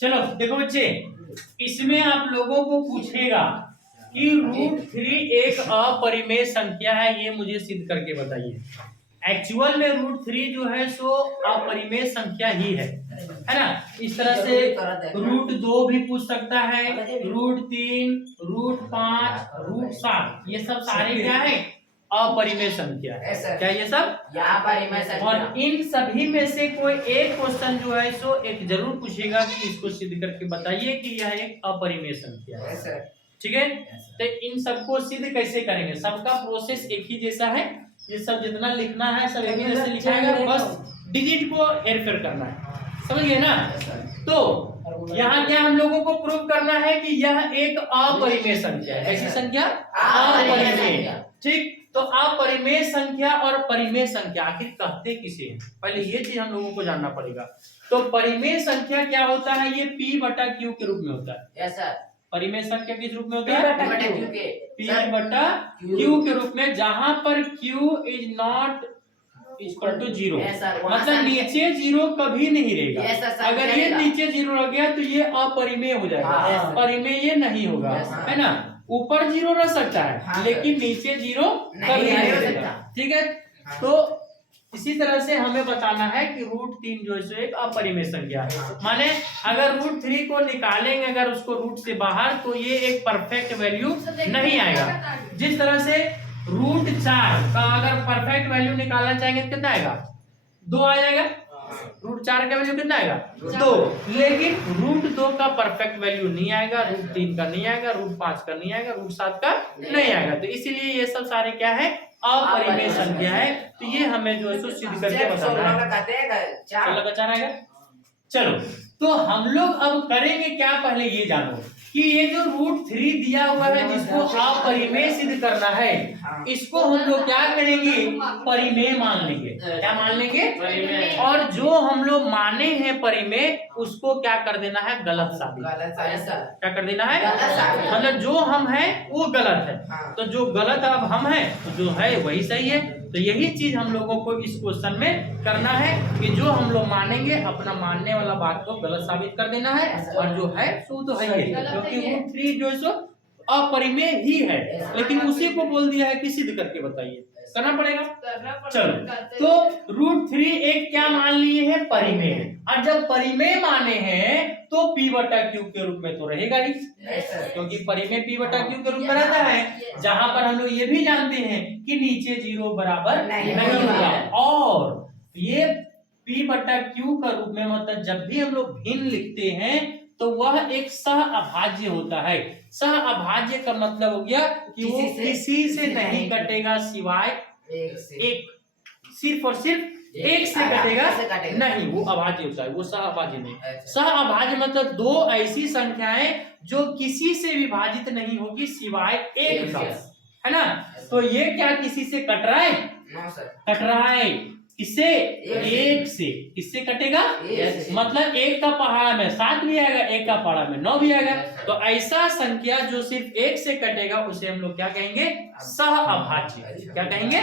चलो देखो बच्चे, इसमें आप लोगों को पूछेगा कि √3 एक अपरिमेय संख्या है, ये मुझे सिद्ध करके बताइए। एक्चुअल में √3 जो है सो अपरिमेय संख्या ही है ना। इस तरह से √2 भी पूछ सकता है, √3, √5, √7, ये सब सारे क्या है? अपरिमेय संख्या है। क्या ये सब अपरिमेय संख्या? और इन सभी में से कोई एक क्वेश्चन जो है सो एक जरूर पूछेगा कि इसको सिद्ध करके बताइए कि यह एक अपरिमेय संख्या है। ठीक है, तो इन सबको सिद्ध कैसे करेंगे? सबका प्रोसेस एक ही जैसा है, ये सब जितना लिखना है सब एक ही जैसे लिखाएगा, बस डिजिट को हेरफेर करना है, समझ गए ना। तो यहाँ क्या हम लोगों को प्रूव करना है कि यह एक अपरिमेय संख्या है। कैसी संख्या? अपरिमेय। ठीक, तो अपरिमेय संख्या और परिमेय संख्या आखिर कहते किसे हैं? पहले ये चीज हम लोगों को जानना पड़ेगा। तो परिमेय संख्या क्या होता है? ये P/Q के रूप में होता है। Yes sir. परिमेय संख्या किस रूप में होता है? P/Q के रूप में, जहां पर Q is not equal to 0, मतलब नीचे 0 कभी नहीं रहेगा। अगर ये नीचे 0 रह गया तो ये अपरिमेय हो जाएगा, परिमेय ये नहीं होगा, है ना। ऊपर 0 रह सकता है लेकिन नीचे 0 कभी नहीं रहेगा। ठीक है, तो इसी तरह से हमें बताना है कि √3 जो है एक अपरिमेय संख्या है। माने अगर √3 को निकालेंगे अगर उसको रूट से बाहर, तो ये एक परफेक्ट वैल्यू नहीं आएगा। जिस तरह से √4 का अगर परफेक्ट वैल्यू निकालना चाहेंगे तो कितना आएगा? 2 आ जाएगा। √4 का वैल्यू कितना आएगा? 2। लेकिन √2 का परफेक्ट वैल्यू नहीं आएगा, √3 का नहीं आएगा, √5 का नहीं आएगा, √7 का नहीं आएगा। तो इसीलिए ये सब सारे क्या है? अपरिमेय संख्या है। तो ये हमें जो है सिद्ध करके बताना है। 16 का 4 आएगा। चलो, तो हम लोग अब करेंगे क्या, पहले ये जानो कि ये जो √3 दिया हुआ है जिसको अपरिमेय सिद्ध करना है, इसको हम लोग क्या करेंगे? परिमेय मान लेंगे। क्या मान लेंगे? परिमेय। और जो हम लोग माने हैं परिमेय, उसको क्या कर देना है? गलत साबित। क्या कर देना है? मतलब जो हम हैं वो गलत है, तो जो गलत अब हम हैं तो जो है वही सही है। तो यही चीज हम लोगों को इस क्वेश्चन में करना है कि जो हम लोग मानेंगे अपना मानने वाला बात को गलत साबित कर देना है, और जो है सो तो है ही, क्योंकि √3 जो है सो अपरिमेय ही है, लेकिन उसी को बोल दिया है कि सिद्ध करके बताइए, करना पड़ेगा। चलो, तो √3 एक क्या मान लिए हैं? परिमेय। और जब परिमेय माने हैं तो P/Q के रूप में तो रहेगा ही, क्योंकि परिमेय P/Q के रूप में रहता है, जहां पर हम लोग ये भी जानते हैं कि नीचे 0 बराबर नहीं होगा। और ये P/Q का रूप में, मतलब जब भी हम लोग भिन्न लिखते हैं तो वह एक सह अभाज्य होता है। सह अभाज्य का मतलब हो गया कि वो किसी से नहीं कटेगा सिवाय एक, सिर्फ और सिर्फ एक से कटेगा नहीं, वो अभाज्य होता है, वो सह अभाज्य नहीं। सह अभाज्य मतलब दो ऐसी संख्याएं जो किसी से विभाजित नहीं होगी सिवाय एक का, है ना। तो ये क्या किसी से कट रहा है? कट रहा है किससे? एक से। किससे कटेगा? मतलब एक का पहाड़ा में 7 भी आएगा, एक का पहाड़ा में 9 भी आएगा। तो ऐसा संख्या जो सिर्फ एक से कटेगा उसे हम लोग क्या कहेंगे? सह अभाज्य। क्या कहेंगे?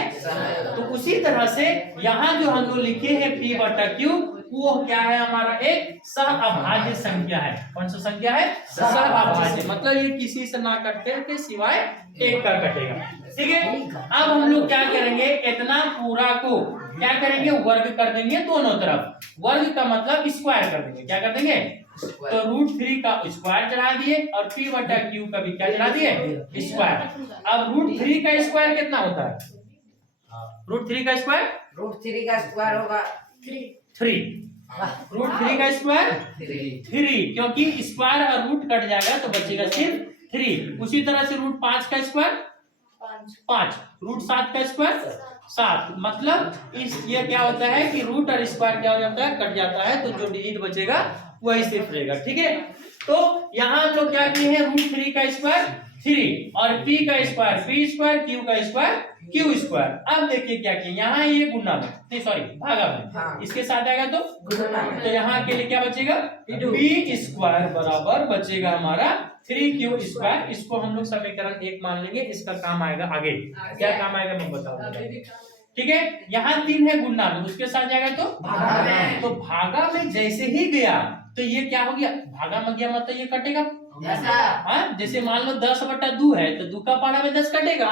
तो उसी तरह से यहाँ जो हम लोग लिखे हैं P/Q, वो क्या है? हमारा एक सह अभाज्य संख्या है। कौन सा संख्या है? सह अभाज्य, मतलब ये किसी से ना कटते के सिवाय एक का कटेगा। ठीक है, अब हम लोग क्या करेंगे? इतना पूरा को क्या करेंगे? वर्ग कर देंगे दोनों तरफ। वर्ग का मतलब स्क्वायर कर देंगे। क्या कर देंगे? तो √3 का स्क्वायर चढ़ा दिए और P/Q का भी क्या चढ़ा दिए? स्क्वायर। अब √3 का स्क्वायर कितना होता है? √3 का स्क्वायर होगा 3। √3 का स्क्वायर 3, क्योंकि स्क्वायर और रूट कट जाएगा तो बचेगा सिर्फ 3। उसी तरह से √5 का स्क्वायर 5, √7 का स्क्वायर 7। मतलब इस ये क्या होता है कि रूट और स्क्वायर क्या हो जाता है? कट जाता है, तो जो डिजिट बचेगा वही सिर्फ रहेगा। ठीक है, तो यहाँ तो क्या किए हैं? √3 का स्क्वायर 3 और P का स्क्वायर P², Q का स्क्वायर Q²। अब देखिए क्या किए, यहाँ ये गुना में, नहीं सॉरी भागा में, इसके साथ आएगा तो यहाँ के लिए क्या बचेगा? P² बराबर बचेगा हमारा 3Q²। इसको हम लोग समीकरण 1 मान लेंगे, इसका काम आएगा आगे। क्या काम आएगा मैं बताऊंगा। ठीक है, यहाँ 3 है गुणा में, उसके साथ जाएगा तो भागा में। तो भागा में जैसे ही गया तो ये क्या हो गया, भागा में गया मतलब ये कटेगा। हाँ, जैसे मान लो 10/2 है तो 2 का पारा में 10 कटेगा,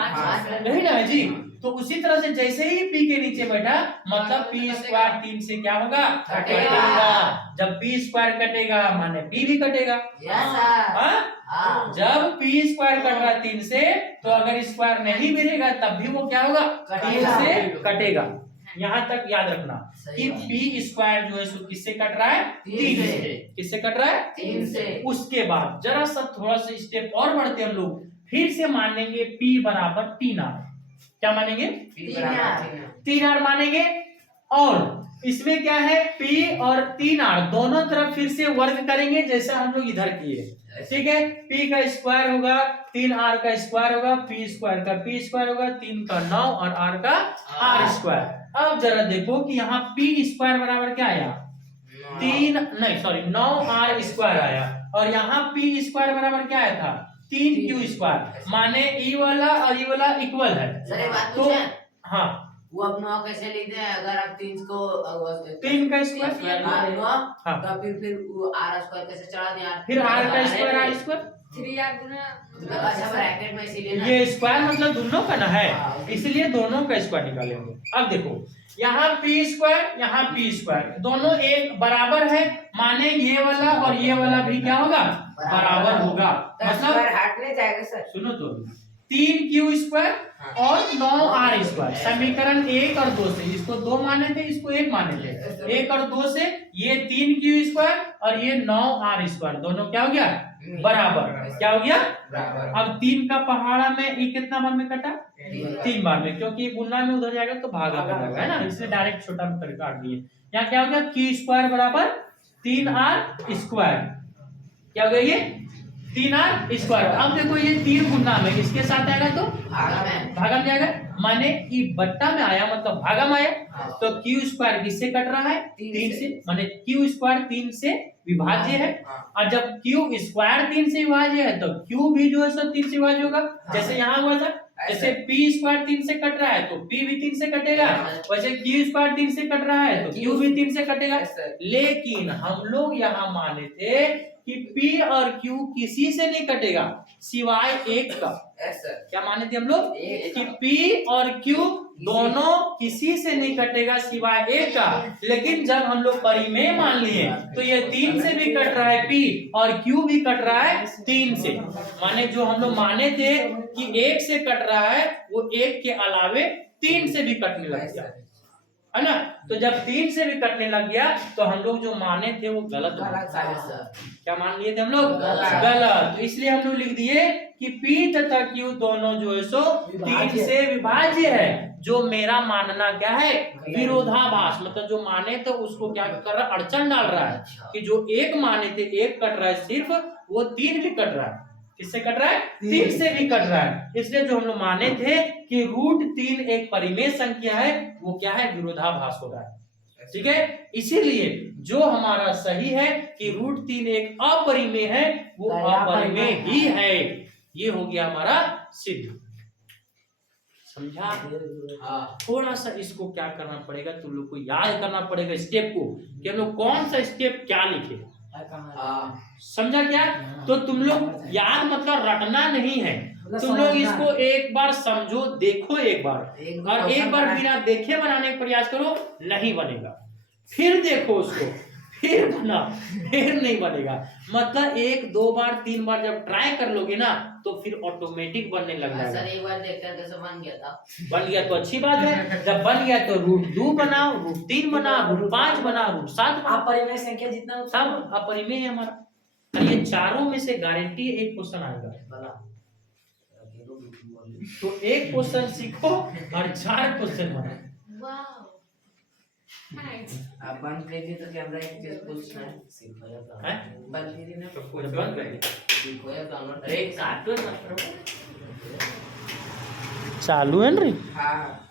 नहीं ना है जी। तो उसी तरह से जैसे ही p के नीचे बैठा मतलब p स्क्वायर 3 से क्या होगा, कटेगा। जब p स्क्वायर कटेगा माने p भी कटेगा। हाँ, जब p स्क्वायर कट रहा है 3 से तो अगर स्क्वायर नहीं भी रहेगा तब भी वो क्या होगा, 3 से कटेगा। यहाँ तक याद रखना कि p स्क्वायर जो है सो किससे कट रहा है, 3 से। किससे कट रहा है, 3 से। उसके बाद जरा सा थोड़ा सा स्टेप और बढ़ते हम लोग, फिर से मानेंगे p बराबर 3r। क्या मानेंगे, 3r मानेंगे। और इसमें क्या है, p और 3r दोनों तरफ फिर से वर्ग करेंगे जैसा हम लोग इधर किए। ठीक है, p का स्क्वायर होगा 3r का स्क्वायर होगा, p स्क्वायर का p स्क्वायर होगा, 3 का 9 और r का r स्क्वायर। अब जरा देखो कि यहाँ p स्क्वायर बराबर क्या आया, 9r स्क्वायर आया। और यहाँ p स्क्वायर बराबर क्या आया था, 3q स्क्वायर। माने ई वाला और ई वाला इक्वल है। सर एक बात तो पूछे, हाँ, वो अब 9 कैसे लिखते हैं अगर आप 3 को 3 का स्क्वायर, हाँ, तो फिर वो r स्क्वायर कैसे चढ़ा दें यार, फिर r का स्क्वायर r स्क्वायर, 3r गुना अच्छा ब्रैकेट में इसीलिए ना, ये स्क्वायर मतलब दोनों का ना है, इसलिए दोनों का स्क्वायर निकालेंगे। अब देखो यहाँ p स्क्वायर यहाँ p स्क्वायर दोनों एक बराबर है, माने ये वाला और ये वाला भी क्या होगा, बराबर होगा। मतलब हटने जाएगा सर। सुनो तो, 3q स्क्वायर और 9r स्क्वायर समीकरण 1 और 2 से, इसको 2 माने थे इसको 1 माने थे, 1 और 2 से ये 3q स्क्वायर और ये 9r स्क्वायर दोनों क्या हो गया, बराबर। क्या हो गया, अब 3 का पहाड़ा में ये कितना बार में कटा, 3 बार में, क्योंकि गुणा में उधर जाएगा तो भागा में जाएगा, है ना, इसलिए डायरेक्ट छोटा में करके काट दिए। यहाँ क्या हो गया, q स्क्वायर बराबर 3r स्क्वायर। क्या हो गया ये 3r स्क्वायर। अब देखो ये 3 गुणा में इसके साथ आएगा तो भागा में जाएगा, माने कि बट्टा में आया मतलब भागा में आया। तो q स्क्वायर किससे कट रहा है, 3 से, माने q स्क्वायर 3 से विभाज्य है। और जब q स्क्वायर 3 से विभाज्य है तो q भी जो है सो 3 से विभाज्य होगा। जैसे यहाँ हुआ था, जैसे p स्क्वायर 3 से कट रहा है तो p भी 3 से कटेगा, वैसे q स्क्वायर 3 से कट रहा है तो q भी 3 से कटेगा। लेकिन हम लोग यहाँ माने थे कि p और q किसी से नहीं कटेगा सिवाय एक का। क्या माने थे हम लोग कि p और q दोनों किसी से नहीं कटेगा सिवाय एक का। लेकिन जब हम लोग परिमेय मान लिए तो ये 3 से भी कट रहा है p और q भी कट रहा है 3 से। माने जो हम लोग माने थे कि 1 से कट रहा है वो 1 के अलावे 3 से भी कटने लग गया, है ना। तो जब 3 से भी कटने लग गया तो हम लोग जो माने थे वो गलत क्या मान लिए थे हम लोग, गलत। तो इसलिए हम लोग लिख दिए कि p तथा q दोनों जो है सो 3 से विभाज्य है। जो मेरा मानना क्या है, विरोधाभास, मतलब जो माने तो उसको क्या कर रहा है, अड़चन डाल रहा है कि जो एक माने थे 1 कट रहा है सिर्फ, वो 3 भी कट रहा है। किससे कट रहा है, 3 से भी कट रहा है। इसलिए जो हम लोग माने थे कि √3 एक परिमेय संख्या है, वो क्या है, विरोधाभास हो रहा है। ठीक है, इसीलिए जो हमारा सही है कि √3 एक अपरिमेय है, वो अपरिमेय ही है। ये हो गया हमारा सिद्ध। समझा? थोड़ा सा इसको क्या करना पड़ेगा, तुम लोग को याद करना पड़ेगा स्टेप को कि हम लोग कौन सा स्टेप क्या लिखे। समझा क्या? तो तुम लोग याद मतलब रटना नहीं है, तुम लोग इसको एक बार समझो, देखो एक बार, और एक बार बिना देखे बनाने का प्रयास करो, नहीं बनेगा। फिर देखो उसको, फिर बना, फिर नहीं बनेगा। मतलब 1 2 बार 3 बार जब ट्राई कर लोगे ना तो फिर ऑटोमेटिक बनने लग जाएगा। सर एक बार देखकर कैसे बन गया था, बन गया तो अच्छी बात है। जब बन गया तो √2 बनाओ, √3 बनाओ, √5 बनाओ, √7 बनाओ। अपरिमेय संख्या जितना सब अपरिमेय है हमारा। और ये चारों में से गारंटी एक क्वेश्चन आएगा। तो एक क्वेश्चन सीखो और 4 क्वेश्चन बनाओ। आप बंद कर दी तो कैमरा एक चीज पूछना है, हैं? बंद कर दी ना, तो कुछ बंद कर सीखो या डाउनलोड एक साथ चालू है ना। हाँ